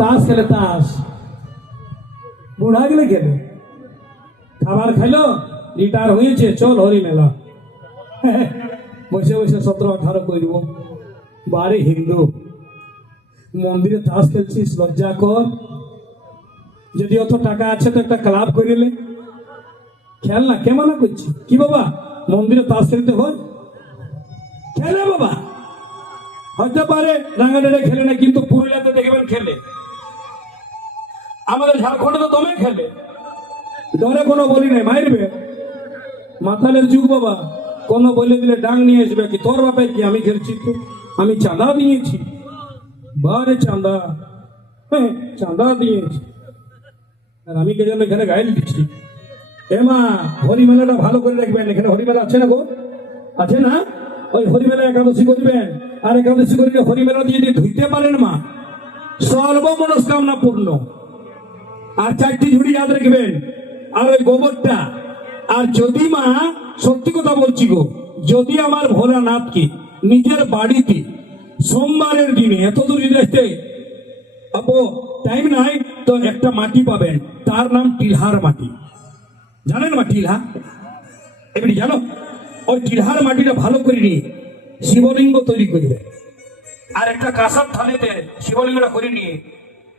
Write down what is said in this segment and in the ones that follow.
তাস খেলে তাস, বুড়া গেলে খেলে, খাবার খাইলো, রিটায়ার হয়েছে, চল হরি মেলা। বসে বসে 17-18 করব। বাড়ি হিন্দু, মন্দিরে তাস খেলছিস, লজ্জা কর। যদি অত টাকা আছে তো একটা ক্লাব করিলে খেল না, কে মানা করছি? কি বাবা, মন্দিরে তাস খেলতে হয়? খেলে বাবা, হতে পারে রাঙ্গাডারে খেলে না, কিন্তু পুরুলিয়াতে দেখবেন খেলে। আমাদের ঝাড়খণ্ডে তো দমে খেলে, ডরে কোনো বলি নাই, মারবে। মাথালের যুগ বাবা, কোনো বলে দিলে ডাং নিয়ে আসবে কি? তোর বাপের কি? আমি খেলছি তো, আমি চাঁদা দিয়েছি। বারে চাঁদা, হ্যাঁ চাঁদা দিয়েছি, আর আমি কে যেন এখানে গাইল দিচ্ছি। এ মা, হরিমেলাটা ভালো করে রাখবেন। এখানে হরিমেলা আছে না গো? আছে না? ওই হরিমেলা একাদশী করবেন, আর একাদশী করে হরিমেলা দিয়ে যদি ধুইতে পারেন মা, সর্ব মনস্কামনা পূর্ণ। আর 4টি ঝুড়ি ইয়াদ রাখবেন, আর ওই গোবরটা। আর যদি মা, সত্যি কথা বলছি গো, যদি আমার ভোলানাথকে নিজের বাড়িতে সোমবারের দিনে এত দূর যদি আসতে আপো টাইম নাই, তো একটা মাটি পাবেন, তার নাম টিলহার মাটি। জানেন মা টিলহা? এবারে জানো? ওই টিলহার মাটিটা ভালো করে নিয়ে শিবলিঙ্গ তৈরি করবে, আর একটা কাঁসার থালিতে শিবলিঙ্গটা করে নিয়ে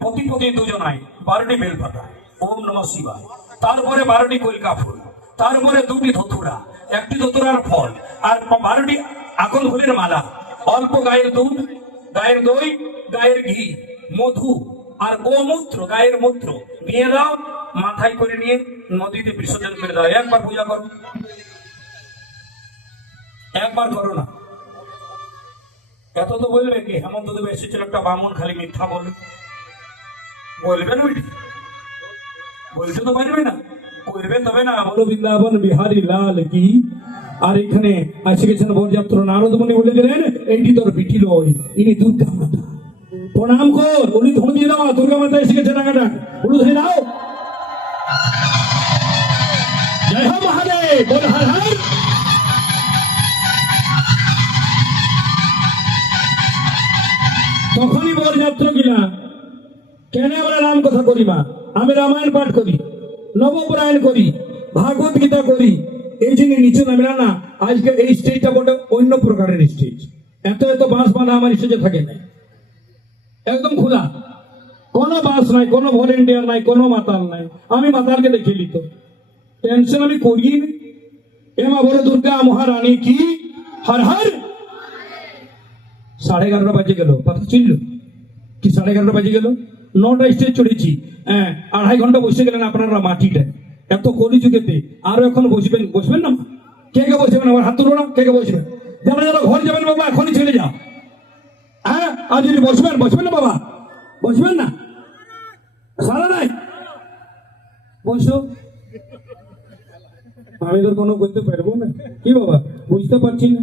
প্রতি 2জনায় 12টি বেলপাতা, ওম নমঃ শিবায়, তারপরে 12টি কলকা ফুল, তারপরে 2টি ধতুরা, 1টি ধতুরার ফল, আর 12টি আকল ফুলের মালা, অল্প গায়ের দুধ, গায়ের দই, গায়ের ঘি, মধু আর গোমূত্র, গায়ের মূত্র নিয়ে দাও, মাথায় করে নিয়ে নদীতে বিসর্জন করে দাও। একবার পূজা করো, একবার করো না। এত তো বলবে কি, হেমন্ত দেব এসেছিল একটা বামুন, খালি মিথ্যা বলবে, বলবেন ওইটি? বলতে তো পারবে না, করবে তবে না। বলো বৃন্দাবন বিহারী লাল কি। আর এখানে আসে গেছেন বরযাত্র, নারদমণি বলে দিলেন, এইটি তোর বিটি লয়, ইনি দুর্গা মাতা, প্রণাম কর। উনি ধন দিয়ে দাও, দুর্গা মাতা এসে গেছে, টাকাটা উনি ধরে দাও। জয় হো মহাদেব, বল হর হর। তখনই বরযাত্র গিলা, কেন আমরা রাম কথা করি মা? আমি রামায়ণ পাঠ করি, নবপুরায়ণ করি, ভাগবত গীতা করি, এই জন্য নিচে নামে না। আজকে এই স্টেজটা বটে অন্য প্রকারের স্টেজ, এত এত বাঁশ বাঁধা আমার স্টেজে থাকে না, একদম খোলা, কোনো বাস নাই, কোনো ভলেন্টিয়ার নাই, কোনো মাতাল নাই। আমি মাতালকে দেখে নিত, টেনশন আমি করি। এমা বলে দুর্গা মহারানী কি, হর হর। 11:30 বাজে গেল, কথা ছিল কি? 11:30 বাজে গেল, 9টা স্টেজ চড়েছি, 2.5 ঘন্টা বসে গেলেন আপনারা মাটিটা। এত কলি যুগেতে আরো এখন বসবেন? বসবেন না? কে কে বসবেন? আমার হাত তুলো না, কে কে বসবেন? যারা যারা ঘর যাবেন বাবা, এখনই চলে যাও। হ্যাঁ, আর যদি বসবেন, বসবেন না বাবা, বসবেন না, সারা নাই বসো। আমি তো কোনো করতে পারবো না। কি বাবা, বুঝতে পারছি না,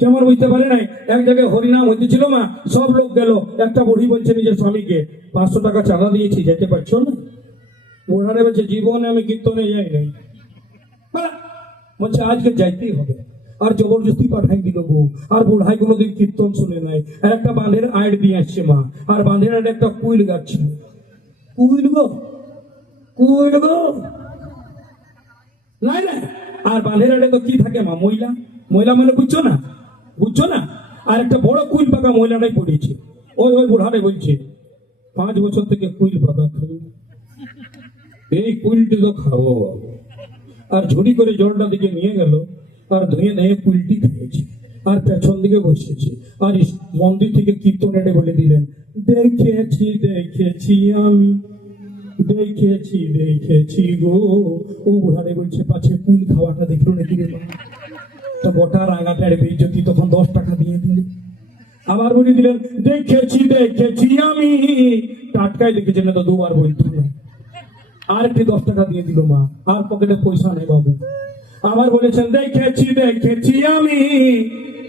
কেমন বুঝতে পারে নাই? এক জায়গায় হরিনাম হইতেছিল মা, সব লোক গেল, একটা বুড়ি বলছে নিজের স্বামীকে, 500 টাকা চাঁদা দিয়েছি, যেতে পারছো না? বুড়ারে বলছে, জীবনে আমি কীর্তনে যাই নাই। বলছে আজকে যাইতেই হবে, আর জবরদস্তি পাঠাই দিল বউ। আর বুড়াই কোনোদিন কীর্তন শুনে নাই। আর একটা বাঁধের আইড দিয়ে আসছে মা, আর বাঁধের আইড একটা কুইল গাছ ছিল। কুইল গো, কুইল গো, নাই না। আর বাঁধের আইডে তো কি থাকে মা? মহিলা, মহিলা মানে বুঝছো না, বুঝছো না? আর একটা বড় কুইল পাকা মহিলাটাই পড়েছে। ওই ওই বুড়ারে বলছে, 5 বছর থেকে কুইল পাকা খাবো, এই কুইলটি তো খাবো। আর ঝুড়ি করে জলটা দিকে নিয়ে গেল, আর ধুয়ে ধুয়ে কুইলটি খেয়েছে, আর পেছন দিকে বসেছে। আর মন্দির থেকে কীর্তন এড়ে বলে দিলেন, দেখেছি দেখেছি আমি, দেখেছি দেখেছি গো। ও বুড়ারে বলছে, পাছে কুইল খাওয়াটা দেখলো নাকি রে? তা গোটা রাঙাটার বেইজ্জতি, তখন 10 টাকা দিয়ে দিলে। আবার বলে দিলেন, দেখেছি দেখেছি আমি, টাটকায় দেখেছি না তো 2বার বলতো। আর একটি 10 টাকা দিয়ে দিল মা, আর পকেটে পয়সা নেই বাবু। আবার বলেছেন, দেখেছি দেখেছি আমি,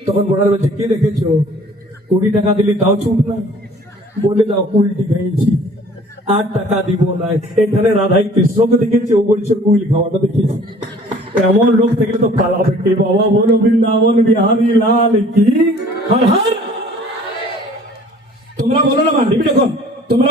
তখন বোনার বলছে, কে দেখেছো? 20 টাকা দিলে তাও চুপ না, বলে দাও কুইলটি খেয়েছি, 8 টাকা দিব না। এখানে রাধাই কৃষ্ণকে দেখেছি, ও বলছে কুইল খাওয়াটা দেখেছি। এমন লোক থাকলে তো পালাবে কে বাবা? বলো বৃন্দাবন বিহারী লাল কি, হর হর। তোমরা বলো না মা, দেখো তোমরা।